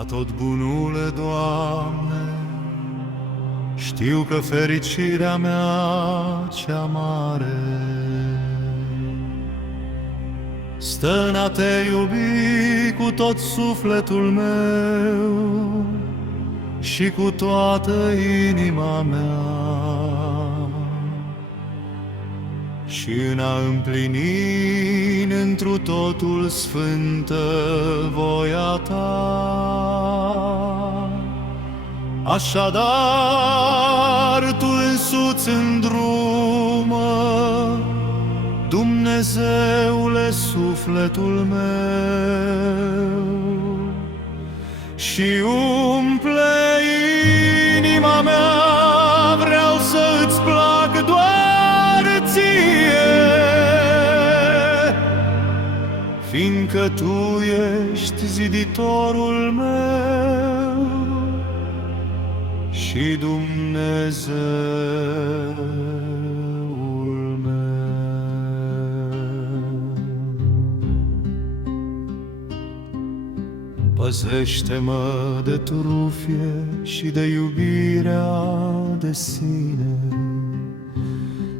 Atot bunule, Doamne, știu că fericirea mea cea mare stă în a te iubi cu tot sufletul meu și cu toată inima mea, și în a împlini întru totul sfântă voia ta. Așadar, tu însuți îndrumă, Dumnezeule, sufletul meu, și umple inima mea, vreau să îți plac doar ție, fiindcă tu ești ziditorul meu și Dumnezeul meu. Păzește-mă de trufie și de iubirea de sine,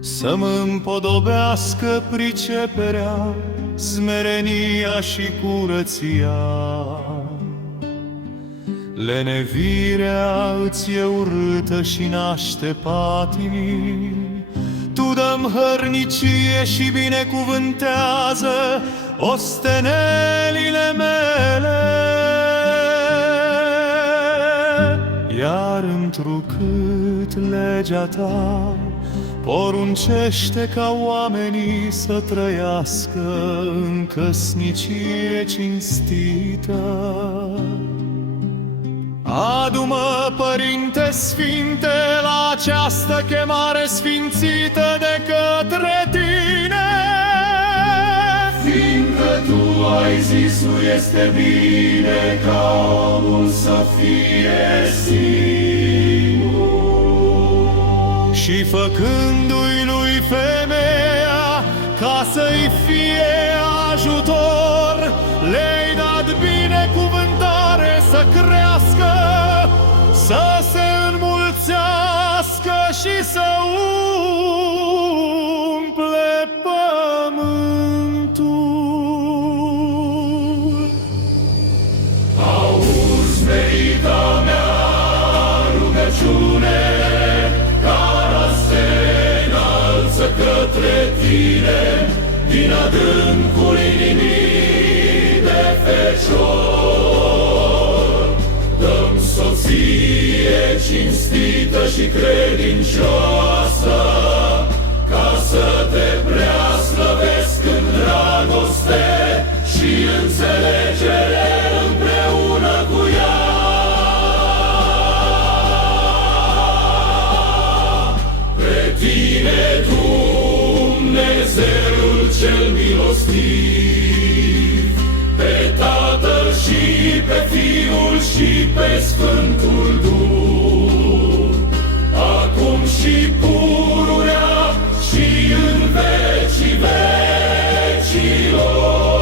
să-mi împodobească priceperea, smerenia și curăția. Lenevirea îți e urâtă și naște patii, tu dă-mi hărnicie și binecuvântează ostenelile mele. Iar întrucât legea ta poruncește ca oamenii să trăiască în căsnicie cinstită, adu-mă, Părinte Sfinte, la această chemare sfințită de către tine. Fiindcă tu ai zis, nu este bine ca omul să fie singur, și făcându-i lui femeia ca să-i fie ajutor, le-ai dat binecuvântare să crească, să se înmulțească și să umple pământul. auzi merita mea rugăciune, care se înalță către tine din adâncul inimii de fecior. Dă-mi soție cinstită și credincioasă, ca să te preaslăvesc în dragoste și înțelegere împreună cu ea. Pe tine, Dumnezeul cel milostiv, pe Tatăl și pe Fiul și pe Sfântul Duh, acum și pururea și în vecii vecilor.